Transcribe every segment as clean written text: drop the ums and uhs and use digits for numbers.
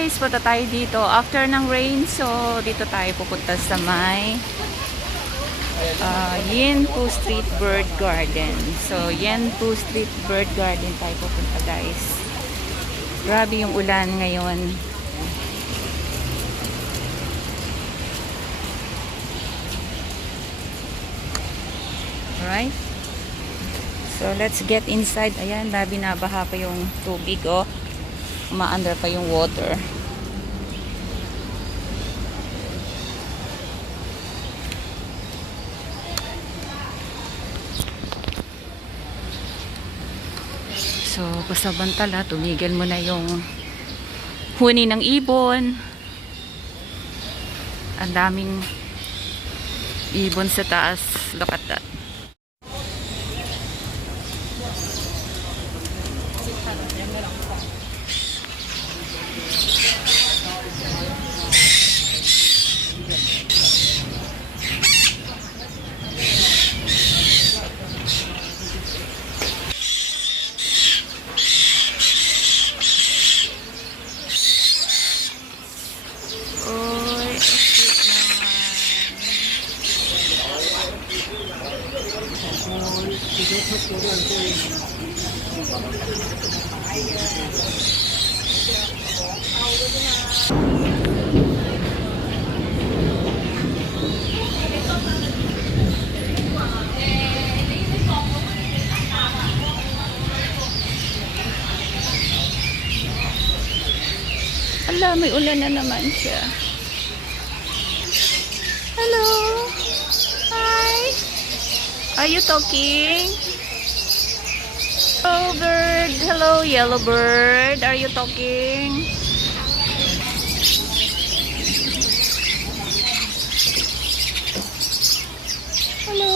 guys, punta tayo dito after ng rain. So dito tayo pupunta sa may Yanpu Street Bird Garden. So Yanpu Street Bird Garden tayo pupunta guys. Grabe yung ulan ngayon. Alright. So let's get inside. Ayan, binabaha pa yung tubig, oh. Umaandar pa yung water. So, pasabantala, tumigil mo na yung huni ng ibon. Ang daming ibon sa taas. Look at that. Ala, may ulan na naman siya. Hello. Hi. Are you talking? Hello, bird. Hello, yellow bird. Are you talking? Hello.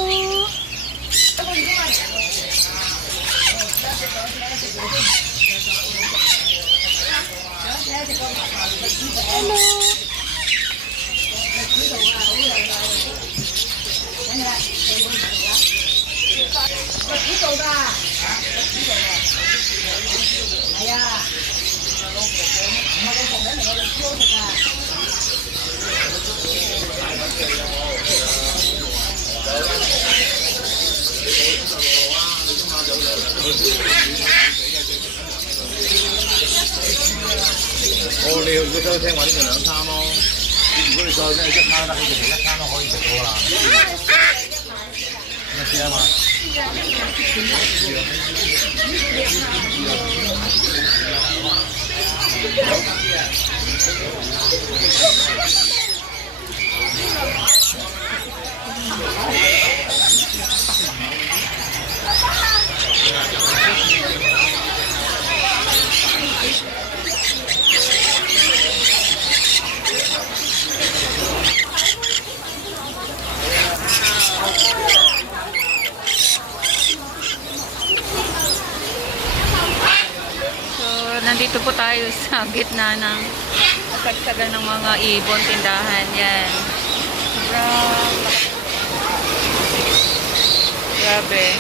Hello.你如果想聽話，呢就兩餐咯。如果你再真係一餐得，你就食一餐都可以食到啦。乜知啊嘛？Nandito po tayo sa gitna ng sagsagan ng mga ibon, tindahan. Yan. Grabe.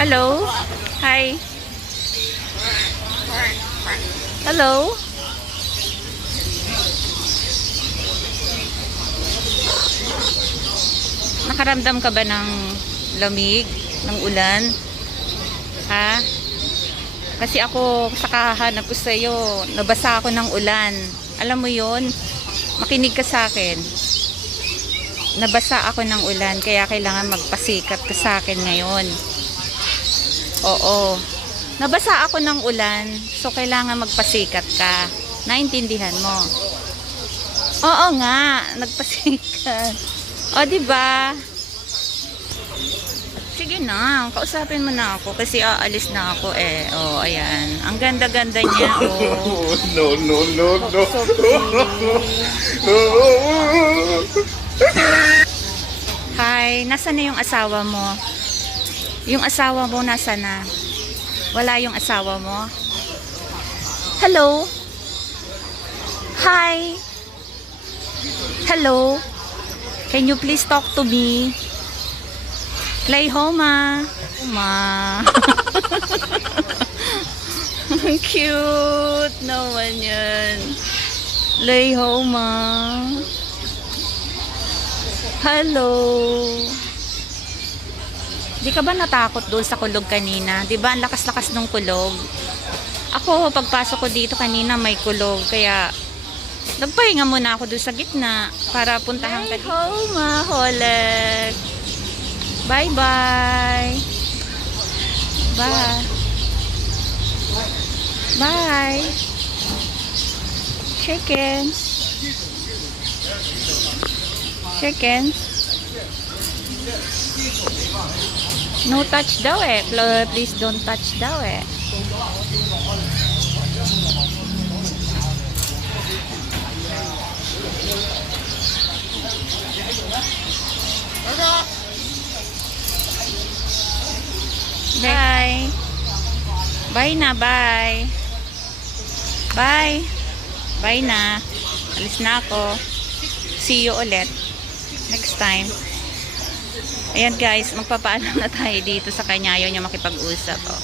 Hello. Hi. Hello? Nakaramdam ka ba ng lamig, ng ulan? Ha? Kasi ako, sa kahanap ko sa'yo, nabasa ako ng ulan. Alam mo yon? Makinig ka sa akin. Nabasa ako ng ulan, kaya kailangan magpasikat ka sa akin ngayon. Oo. Nabasa ako ng ulan, so kailangan magpasikat ka. Naintindihan mo? Oo nga, nagpasikat. O, diba? Sige na, kausapin mo na ako kasi aalis na ako eh. O, ayan. Ang ganda-ganda niya, oh. No, no, no, no. So pretty. Hi, nasa na yung asawa mo? Yung asawa mo nasa na? Wala yung asawa mo? Hello? Hi? Hello? Can you please talk to me? Play home, ma. Cute naman yan. Lay home, ma. Hello. Di ka ba natakot doon sa kulog kanina? Di ba ang lakas-lakas ng kulog? Ako, pagpasok ko dito kanina may kulog. Kaya, nagpahinga muna ako doon sa gitna para puntahan ka dito. Lay home, ma. Holeg. Bye-bye. Bye. Bye. Chicken. Chicken. No touch daw eh. Please don't touch daw eh. Bye. Bye na, bye. Bye. Bye na. Alis na ako. See you ulit. Next time. Ayan guys, magpapaalam na tayo dito sa kanya. Ayaw niya makipag-usap. Oh.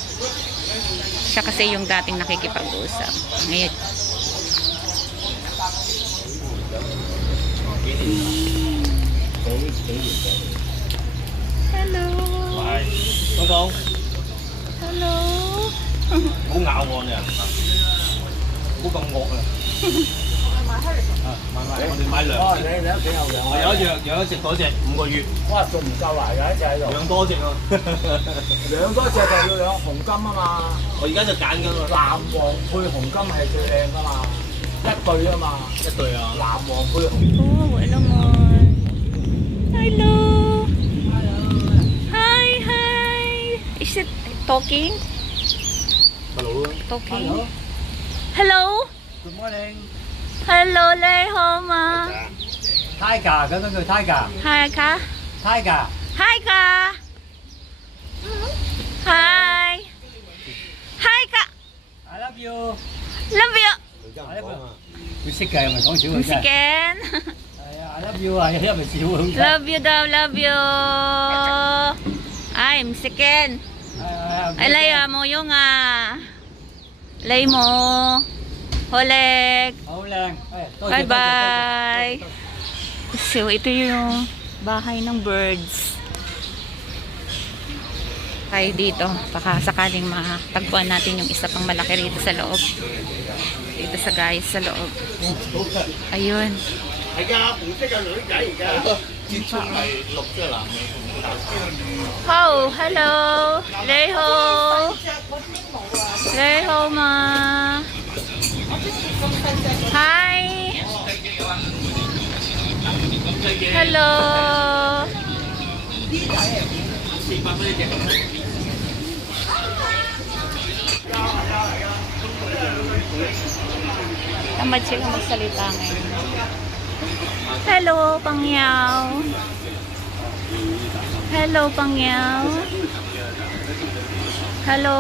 Siya kasi yung dating nakikipag-usap. Ngayon. Hello. Hello. Hello. 唔好咬我你啊！唔好咁惡啊！我哋買兩隻。你屋企有養？我有一隻，養一隻嗰隻5個月。哇，仲唔夠啊？有一隻喺度。養多隻啊！養多隻就要養紅金啊嘛。我而家就揀緊啦。藍黃配紅金係最靚噶嘛，一對啊嘛。一對啊。藍黃配紅。Oh, wala naman. Hello. Hi, hi. Is it talking? Hello. Talking. Hello. Good morning. Hello, Lehoma. Tiger，咁樣叫 Tiger。Hi ka. Tiger。 Hi ka. Hi. Hi ka. I love you。 Love you. 佢識㗎，咪講少佢 Si 真係。 Ken. 係啊，I love you 啊，因為少佢。 Love you daw, love you. I'm si Ken. Ay, laya mo yung lay mo. Holeg. 好靚。Bye-bye. So, ito yung bahay ng birds. Tayo dito. Baka sakaling matagpuan natin yung isa pang malaki rito sa loob. Dito sa guys, sa loob. Ayun. Oh, hello. Leho. Leho, ma. Hi. Hello. Tamad sila magsalita ngayon. Hello, Pangyaw. Hello, Pangyaw. Hello.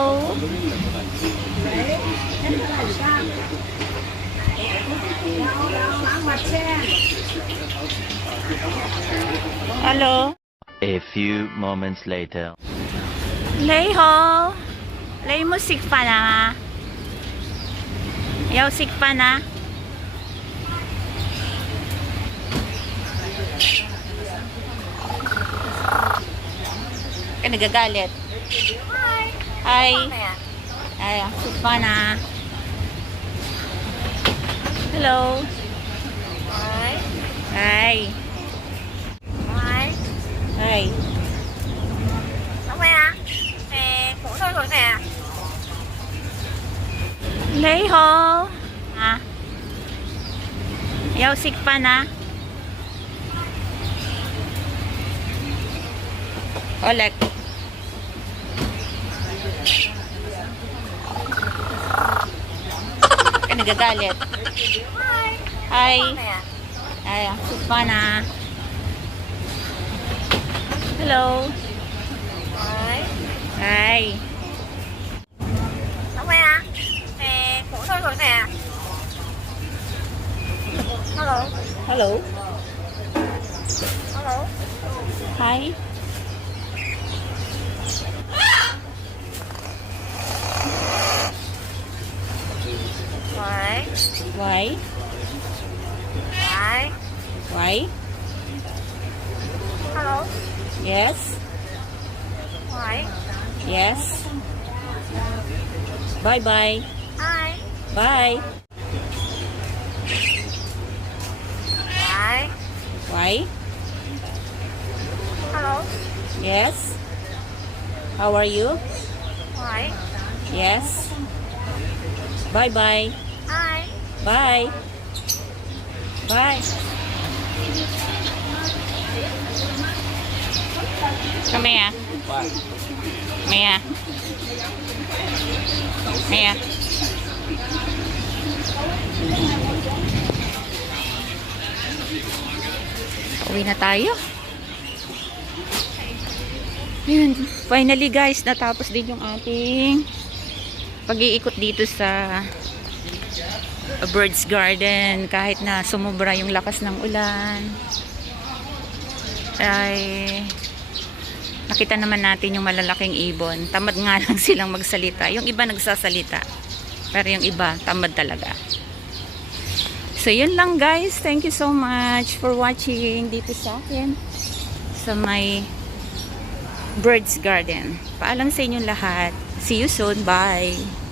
Hello. A few moments later. Lay ho. Lay musik pa na. Yausik pa na. Ka nagagalit. Hi. Ay, yausik pa na. Hello. Hi. Hi. Lay ho. Ha? Yausik pa na. Olek. Ka nagagalit. Hi. Ay, yausik pa na. Hello. Hi. Hello. Hi. Why? Why? Yes. Yes. Bye bye. Bye. Why? Yes. How are you? Yes. Bye bye. Bye. Bye. Come here. Mia. Mia. Uwi na tayo. Yun. Finally guys, natapos din yung ating pag-iikot dito sa Bird's Garden. Kahit na sumubra yung lakas ng ulan, ay nakita naman natin yung malalaking ibon. Tamad nga lang silang magsalita. Yung iba nagsasalita, pero yung iba tamad talaga. So yun lang guys, thank you so much for watching dito sa akin sa may Bird's Garden. Paalam sa inyong lahat. See you soon. Bye.